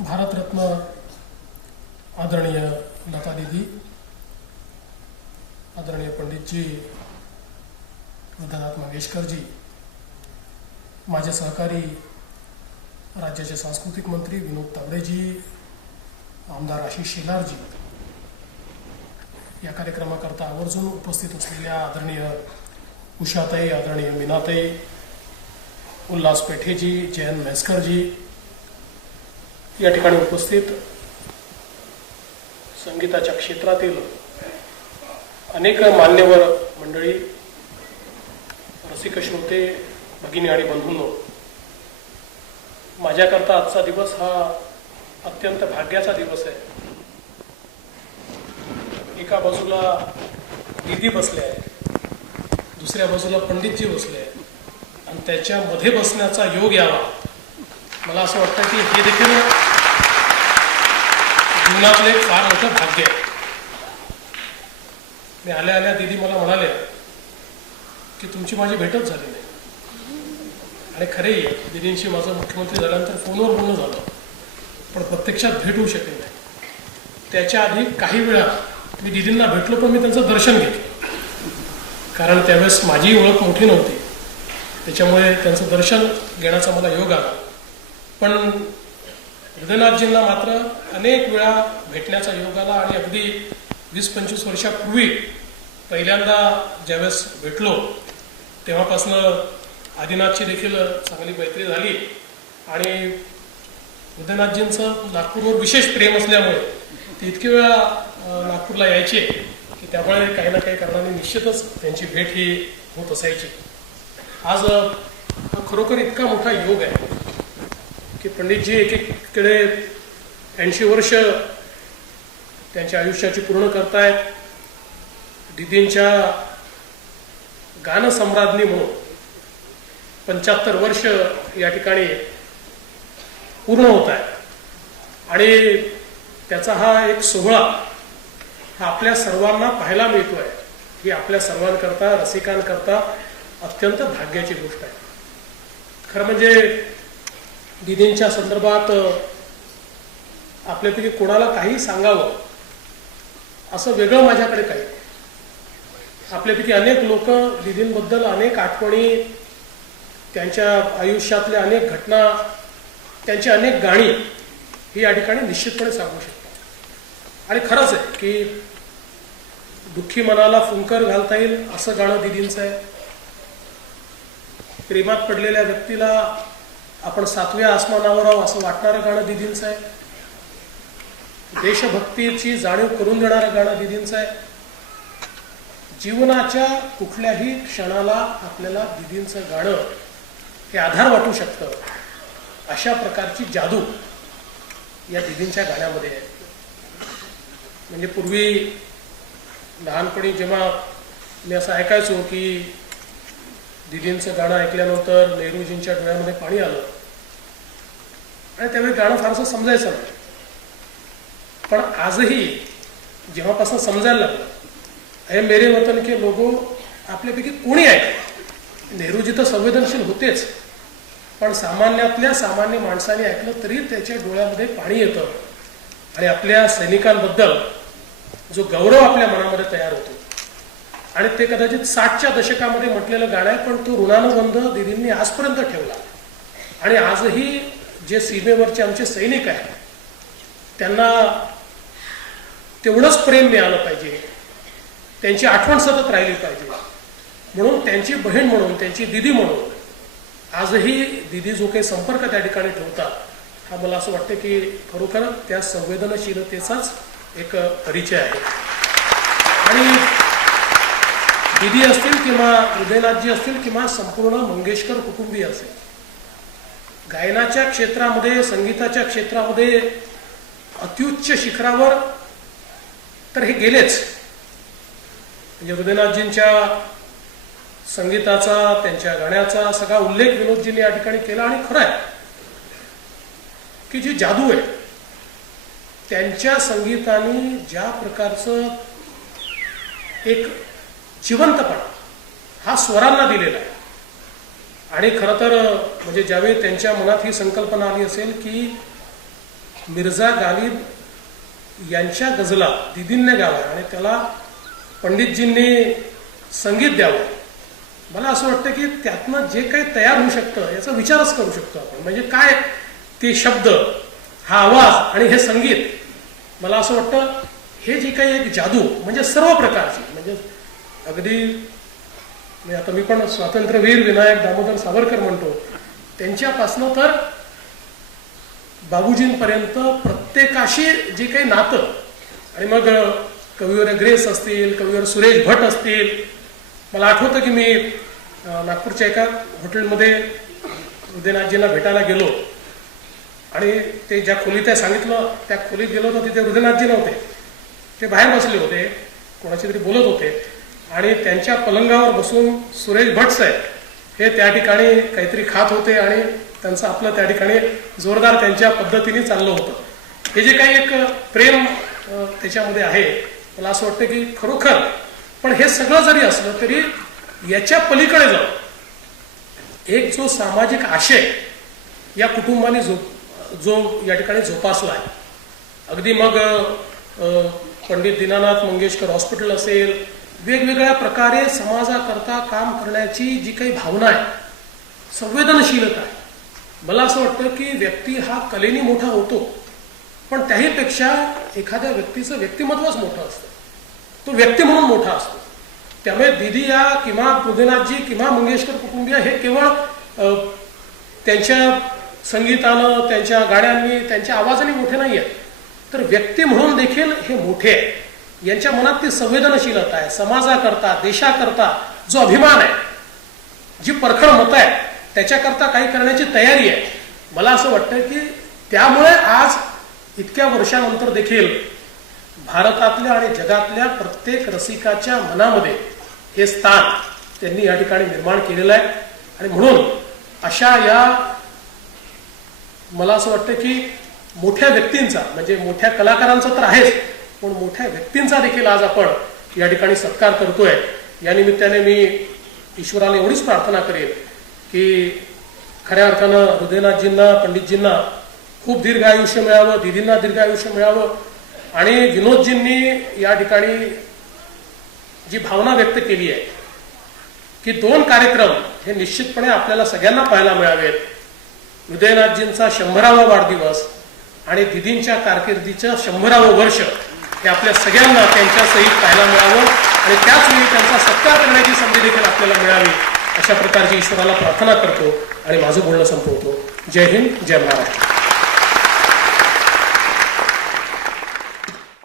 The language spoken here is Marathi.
भारतरत्न आदरणीय लता दीदी, आदरणीय पंडितजी विद्यानाथ मंगेशकरजी, माझे सहकारी राज्याचे सांस्कृतिक मंत्री विनोद तावडेजी, आमदार आशिष शेलारजी, या कार्यक्रमाकरता आवर्जून उपस्थित असलेल्या आदरणीय उषाताई, आदरणीय मीनाताई, उल्हास पेठेजी, जयंत म्हैसकरजी, या ठिकाणी उपस्थित संगीताच्या क्षेत्रातील अनेक मान्यवर मंडळी, रसिक श्रोते, भगिनी आणि बंधूंनो, माझ्याकरता आजचा दिवस हा अत्यंत भाग्याचा दिवस आहे. एका बाजूला दीदी बसले आहे, दुसऱ्या बाजूला पंडितजी बसले आहे, आणि त्याच्यामध्ये बसण्याचा योग यावा. मला असं वाटतं की हे देखील जीवनातलं एक फार मोठं भाग्य आहे. मी आल्या आल्या दीदी मला म्हणाले की तुमची माझी भेटच झाली नाही, आणि खरेही दीदींशी माझं मुख्यमंत्री झाल्यानंतर फोनवर बोलणं झालं, पण प्रत्यक्षात भेट होऊ शकली नाही. त्याच्या आधी काही वेळा मी दीदींना भेटलो, पण मी त्यांचं दर्शन घेतलं, कारण त्यावेळेस माझी ओळख मोठी नव्हती, त्याच्यामुळे त्यांचं दर्शन घेण्याचा मला योग आला. पण हृदयनाथजींना मात्र अनेक वेळा भेटण्याचा योग आला, आणि अगदी 20-25 वर्षापूर्वी पहिल्यांदा ज्यावेळेस भेटलो तेव्हापासनं आदिनाथची देखील चांगली मैत्री झाली, आणि हृदयनाथजींचं नागपूरवर विशेष प्रेम असल्यामुळे ते इतके वेळा नागपूरला यायचे की त्यामुळे काही ना काही कारणाने निश्चितच त्यांची भेट ही होत असायची. आज हा खरोखर इतका मोठा योग आहे की पंडितजी एकीकडे 80 वर्ष त्यांच्या आयुष्याची पूर्ण करतायत. दीदींच्या गानसम्राज्ञी म्हणून 75 वर्ष या ठिकाणी पूर्ण होत आहे, आणि त्याचा हा एक सोहळा हा आपल्या सर्वांना पाहायला मिळतोय. ही आपल्या सर्वांकरता, रसिकांकरता अत्यंत भाग्याची गोष्ट आहे. खरं म्हणजे दीदींच्या संदर्भात आपल्यापैकी कोणाला काही सांगावं असं वेगळं माझ्याकडे काही. आपल्यापैकी अनेक लोक दीदींबद्दल अनेक आठवणी, त्यांच्या आयुष्यातल्या अनेक घटना, त्यांची अनेक गाणी ही या ठिकाणी निश्चितपणे सांगू शकतात. आणि खरंच आहे की दुःखी मनाला फुंकर घालता येईल असं गाणं दीदींचं आहे. प्रेमात पडलेल्या व्यक्तीला आपण 7व्या आसमानावर आहोत असं वाटणारं गाणं दीदींचं आहे. देशभक्तीची जाणीव करून देणारं गाणं दीदींचं आहे. जीवनाच्या कुठल्याही क्षणाला आपल्याला दीदींचं गाणं हे आधार वाटू शकतं, अशा प्रकारची जादू या दीदींच्या गाण्यामध्ये आहे. म्हणजे पूर्वी लहानपणी जेव्हा मी असं ऐकायचो की दीदींचं गाणं ऐकल्यानंतर नेहरूजींच्या डोळ्यामध्ये पाणी आलं, आणि त्यावेळी गाणं फारसं समजायचं नाही. पण आजही जेव्हापासून समजायला लागलं, हे मेरे वतन के लोगो आपल्यापैकी कोणी ऐकलं. नेहरूजी तर संवेदनशील होतेच, पण सामान्यातल्या सामान्य माणसाने ऐकलं तरी त्याच्या डोळ्यामध्ये पाणी येतं, आणि आपल्या सैनिकांबद्दल जो गौरव आपल्या मनामध्ये तयार होतो. आणि ते कदाचित 60च्या दशकामध्ये म्हटलेलं गाणं आहे, पण तो ऋणानुबंध दीदींनी आजपर्यंत ठेवला. आणि आजही जे सीमेवरचे आमचे सैनिक आहेत त्यांना तेवढंच प्रेम मिळालं पाहिजे, त्यांची आठवण सतत राहिली पाहिजे, म्हणून त्यांची बहीण म्हणून, त्यांची दीदी म्हणून आजही दीदी जो काही संपर्क त्या ठिकाणी ठेवतात, हा मला असं वाटतं की खरोखर त्या संवेदनशीलतेचाच एक परिचय आहे. आणि दीदी असतील किंवा हृदयनाथजी असतील किंवा संपूर्ण मंगेशकर कुटुंबीय असेल, गायनाच्या क्षेत्रामध्ये, संगीताच्या क्षेत्रामध्ये अत्युच्च शिखरावर तर हे गेलेच. म्हणजे हृदयनाथजींच्या संगीताचा, त्यांच्या गाण्याचा सगळा उल्लेख विनोदजींनी या ठिकाणी केला. आणि खरं आहे की जी जादू आहे त्यांच्या संगीताने ज्या प्रकारचं एक जिवंतपणा हा स्वरांना दिलेला आहे. आणि खरं तर म्हणजे ज्यावेळी त्यांच्या मनात ही संकल्पना आली असेल की मिर्झा गालिब यांच्या गझला दिदींनी गावा आणि त्याला पंडितजींनी संगीत द्यावं. मला असं वाटतं की त्यातनं जे काही तयार होऊ शकतं याचा विचारच करू शकतो आपण. म्हणजे काय ते शब्द, हा आवाज आणि हे संगीत, मला असं वाटतं हे जे काही एक जादू म्हणजे सर्व प्रकारची, म्हणजे अगदी आता मी पण स्वातंत्र्यवीर विनायक दामोदर सावरकर म्हणतो, त्यांच्यापासनं तर बाबूजींपर्यंत प्रत्येकाशी जे काही नातं, आणि मग कविवर ग्रेस असतील, कविवर सुरेश भट असतील. मला आठवतं की मी नागपूरच्या एका हॉटेलमध्ये हृदयनाथजींना भेटायला गेलो आणि ते ज्या खोलीत आहे सांगितलं त्या खोलीत गेलो तर तिथे हृदयनाथजी नव्हते. ते बाहेर बसले होते, कोणाशी तरी बोलत होते आणि त्यांच्या पलंगावर बसून सुरेश भट साहेब हे त्या ठिकाणी काहीतरी खात होते आणि त्यांचं आपलं त्या ठिकाणी जोरदार त्यांच्या पद्धतीने चाललं होतं. हे जे काही एक प्रेम त्याच्यामध्ये आहे, मला असं वाटतं की खरोखर. पण हे सगळं जरी असलं तरी याच्या पलीकडे जाऊन एक जो सामाजिक आशय या कुटुंबाने जो या ठिकाणी जोपासला आहे, अगदी मग पंडित दीनानाथ मंगेशकर हॉस्पिटल असेल, वेगवेगळ्या प्रकारे समाजाकरता काम करण्याची जी काही भावना आहे, संवेदनशीलता आहे. मला असं वाटतं की व्यक्ती हा कलेने मोठा होतो, पण त्याहीपेक्षा एखाद्या व्यक्तीचं व्यक्तिमत्वच मोठं असतं, तो व्यक्ती म्हणून मोठा असतो. त्यामुळे दिदी या किंवा हृदयनाथजी किंवा मंगेशकर कुटुंबीय हे केवळ त्यांच्या संगीतानं, त्यांच्या गाण्यांनी, त्यांच्या आवाजाने मोठे नाही आहेत, तर व्यक्ती म्हणून देखील हे मोठे आहे. यांच्या मनात ती संवेदनशीलता आहे, समाजाकरता, देशाकरता जो अभिमान आहे, जी परखड मतं आहे, त्याच्याकरता काही करण्याची तयारी आहे. मला असं वाटतं की त्यामुळे आज इतक्या वर्षानंतर देखील भारतातल्या आणि जगातल्या प्रत्येक रसिकाच्या मनामध्ये हे स्थान त्यांनी या ठिकाणी निर्माण केलेलं आहे. आणि म्हणून अशा या, मला असं वाटतं की मोठ्या व्यक्तींचा, म्हणजे मोठ्या कलाकारांचा तर आहेच, पण मोठ्या व्यक्तींचा देखील आज आपण या ठिकाणी सत्कार करतोय. या निमित्ताने मी ईश्वराला एवढीच प्रार्थना करेन की खऱ्या अर्थानं हृदयनाथजींना, पंडितजींना खूप दीर्घ आयुष्य मिळावं, दिदींना दीर्घ आयुष्य मिळावं, आणि विनोदजींनी या ठिकाणी जी भावना व्यक्त केली आहे की 2 कार्यक्रम हे निश्चितपणे आपल्याला सगळ्यांना पाहायला मिळावेत. हृदयनाथजींचा 100वा वाढदिवस आणि दिदींच्या कारकिर्दीचं 100वं वर्ष हे आपल्या सगळ्यांना त्यांच्या सहित पाहायला मिळावं आणि त्याच वेळी त्यांचा सत्कार करण्याची संधी देखील आपल्याला मिळावी, अशा प्रकारची ईश्वराला प्रार्थना करतो आणि माझं बोलणं संपवतो. जय हिंद, जय महाराष्ट्र.